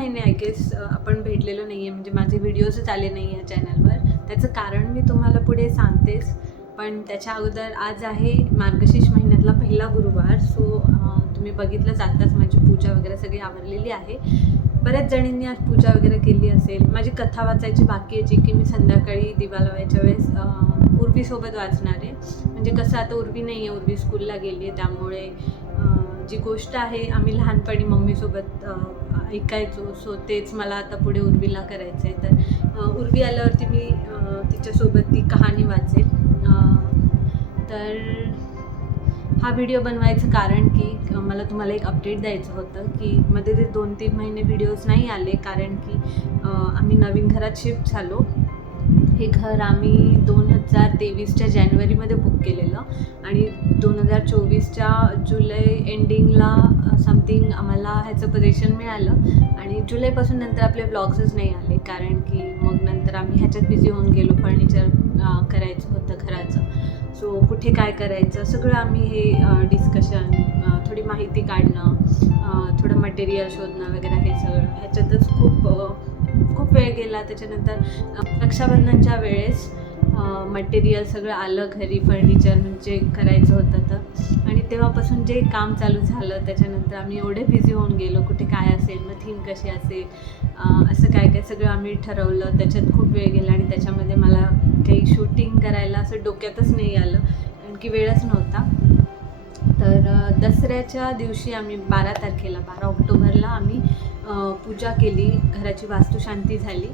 महिने I guess आपण भेटलेलो नाही आहे, म्हणजे माझे व्हिडिओजच आले नाही आहे चॅनलवर. त्याचं कारण मी तुम्हाला पुढे सांगतेच, पण त्याच्या अगोदर आज आहे मार्गशीर्ष महिन्यातला पहिला गुरुवार. सो तुम्ही बघितलंच आत्ताच माझी पूजा वगैरे सगळी आवरलेली आहे. बऱ्याच जणींनी आज पूजा वगैरे केली असेल. माझी कथा वाचायची बाकी आहे, जी की मी संध्याकाळी दिवा लावायच्या वेळेस उर्वीसोबत वाचणार आहे. म्हणजे कसं आता उर्वी नाही आहे, उर्वी स्कूलला गेली आहे, त्यामुळे जी गोष्ट आहे आम्ही लहानपणी मम्मीसोबत ऐकायचो, सो तेच मला आता पुढे उर्वीला करायचं आहे. तर उर्वी आल्यावरती मी तिच्यासोबत ती कहाणी वाचेल. तर हा व्हिडिओ बनवायचं कारण की मला तुम्हाला एक अपडेट द्यायचं होतं की मध्ये ते 2-3 महिने व्हिडिओज नाही आले, कारण की आम्ही नवीन घरात शिफ्ट झालो. हे घर आम्ही 2023च्या जानेवारीमध्ये बुक केलेलं आणि 2024च्या जुलै एंडिंगला समथिंग आम्हाला ह्याचं पोझिशन मिळालं आणि जुलैपासून नंतर आपले ब्लॉग्सच नाही आले, कारण की मग नंतर आम्ही ह्याच्यात बिझी होऊन गेलो. फर्निचर करायचं होतं घराचं, सो कुठे काय करायचं सगळं आम्ही हे डिस्कशन, थोडी माहिती काढणं, थोडं मटेरियल शोधणं वगैरे हे सगळं ह्याच्यातच खूप वेळ गेला. त्याच्यानंतर रक्षाबंधनच्या वेळेस मटेरियल सगळं आलं घरी, फर्निचर म्हणजे करायचं होतं तर, आणि तेव्हापासून जे काम चालू झालं त्याच्यानंतर आम्ही एवढे बिझी होऊन गेलो. कुठे काय असेल, मग थीम कशी असेल, असं काय काय सगळं आम्ही ठरवलं. त्याच्यात खूप वेळ गेला आणि त्याच्यामध्ये मला काही शूटिंग करायला असं डोक्यातच नाही आलं, कारण की वेळच नव्हता. तर दसऱ्याच्या दिवशी आम्ही 12 ऑक्टोबरला आम्ही पूजा केली, घराची वास्तुशांती झाली.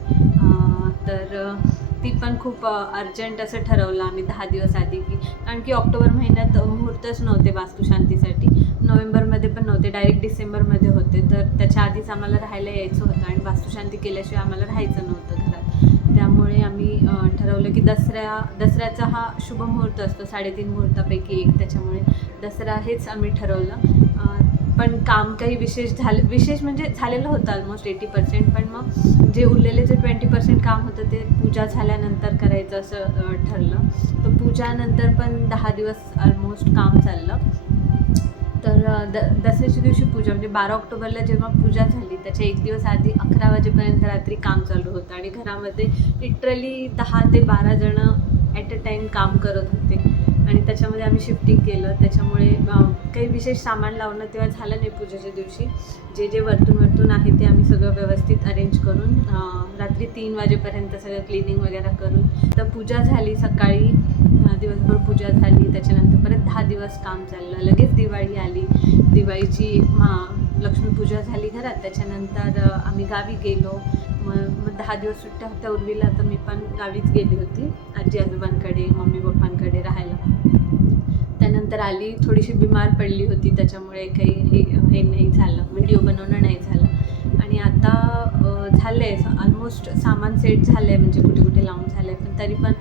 तर ती पण खूप अर्जंट असं ठरवलं आम्ही 10 दिवस आधी, की कारण की ऑक्टोबर महिन्यात मुहूर्तच नव्हते वास्तुशांतीसाठी, नोव्हेंबरमध्ये पण नव्हते, डायरेक्ट डिसेंबरमध्ये होते. तर त्याच्या आधीच आम्हाला राहायला यायचं होतं आणि वास्तुशांती केल्याशिवाय आम्हाला राहायचं नव्हतं घरात. त्यामुळे आम्ही ठरवलं की दसऱ्याचा हा शुभ मुहूर्त असतो 3.5 मुहूर्तापैकी एक, त्याच्यामुळे दसरा हेच आम्ही ठरवलं. पण काम काही विशेष म्हणजे झालेलं होतं ऑलमोस्ट 80%, पण मग जे उरलेले जे 20% काम होतं ते पूजा झाल्यानंतर करायचं असं ठरलं. तर पूजानंतर पण 10 दिवस ऑलमोस्ट काम चाललं. तर दसऱ्याच्या दिवशी पूजा म्हणजे 12 ऑक्टोबरला जेव्हा पूजा झाली त्याच्या एक दिवस आधी 11 वाजेपर्यंत रात्री काम चालू होतं आणि घरामध्ये लिटरली 10 ते 12 जणं ॲट अ टाईम काम करत होते आणि त्याच्यामध्ये आम्ही शिफ्टिंग केलं. त्याच्यामुळे काही विशेष सामान लावणं तेव्हा झालं नाही पूजेच्या दिवशी. जे वरतून आहे ते आम्ही सगळं व्यवस्थित अरेंज करून रात्री 3 वाजेपर्यंत सगळं क्लिनिंग वगैरे करून तर पूजा झाली. सकाळी दिवसभर पूजा झाली, त्याच्यानंतर परत 10 दिवस काम चाललं. लगेच दिवाळी आली, दिवाळीची लक्ष्मीपूजा झाली घरात. त्याच्यानंतर आम्ही गावी गेलो. मग 10 दिवस सुट्ट्या होत्या उर्वीला, तर मी पण गावीच गेली होती आजी आजोबांकडे, मम्मी पप्पांकडे राहायला. त्यानंतर आली, थोडीशी बिमार पडली होती, त्याच्यामुळे काही हे नाही झालं, व्हिडिओ बनवणं नाही झालं. आणि आता झालं आहे ऑलमोस्ट सामान सेट झालं आहे, म्हणजे कुठे लावून झालं आहे, पण तरी पण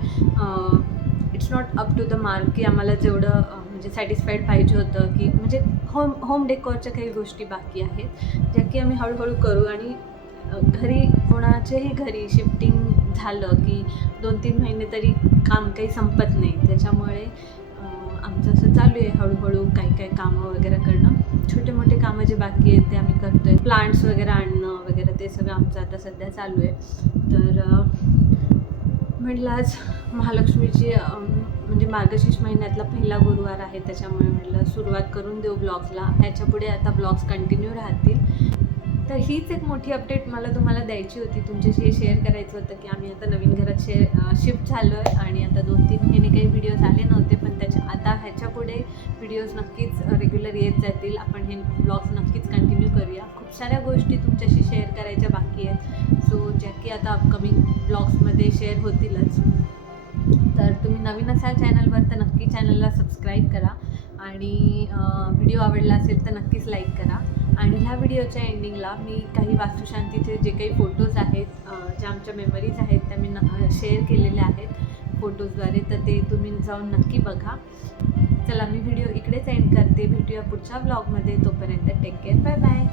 it's not up to the mark की आम्हाला जेवढं म्हणजे सॅटिस्फाईड पाहिजे होतं, की म्हणजे होम डेकोरच्या काही गोष्टी बाकी आहेत ज्या की आम्ही हळूहळू करू. आणि घरी कोणाच्याही घरी शिफ्टिंग झालं की 2-3 महिने तरी काम काही संपत नाही. त्याच्यामुळे आमचं असं चालू आहे हळूहळू काही कामं वगैरे करणं. छोटे मोठे कामं जे बाकी आहेत ते आम्ही करतो आहे. प्लांट्स वगैरे आणणं वगैरे ते सगळं आमचं आता सध्या चालू आहे. तर म्हटलं आज महालक्ष्मीची म्हणजे मार्गशीर्ष महिन्यातला पहिला गुरुवार आहे, त्याच्यामुळे म्हटलं सुरुवात करून देऊ ब्लॉग्सला. ह्याच्यापुढे आता ब्लॉग्स कंटिन्यू राहतील. तर हीच एक मोठी अपडेट मला तुम्हाला द्यायची होती, तुमच्याशी हे शेअर करायचं होतं की आम्ही आता नवीन घरात शिफ्ट झालो आहे आणि आता 2-3 महिने काही व्हिडिओज आले नव्हते, पण आता ह्याच्यापुढे व्हिडिओज नक्कीच रेग्युलर येत जातील. आपण हे ब्लॉग्स नक्कीच कंटिन्यू करूया. खूप साऱ्या गोष्टी तुमच्याशी शेअर करायच्या बाकी आहेत, सो ज्या की आता अपकमिंग ब्लॉग्समध्ये शेअर होतीलच. तर तुम्ही नवीन असाल चॅनलवर तर नक्की चॅनलला सबस्क्राईब करा आणि व्हिडिओ आवडला असेल तर नक्कीच लाईक करा. आणि ह्या व्हिडिओच्या एंडिंगला मी काही वास्तुशांतीचे जे काही फोटोज आहेत, ज्या आमच्या मेमरीज आहेत त्या मी शेअर केलेल्या आहेत फोटोजद्वारे, तर ते तुम्ही जाऊन नक्की बघा. चला मी व्हिडिओ इकडेच एंड करते. भेटूया पुढच्या ब्लॉगमध्ये. तोपर्यंत टेक केअर, बाय बाय.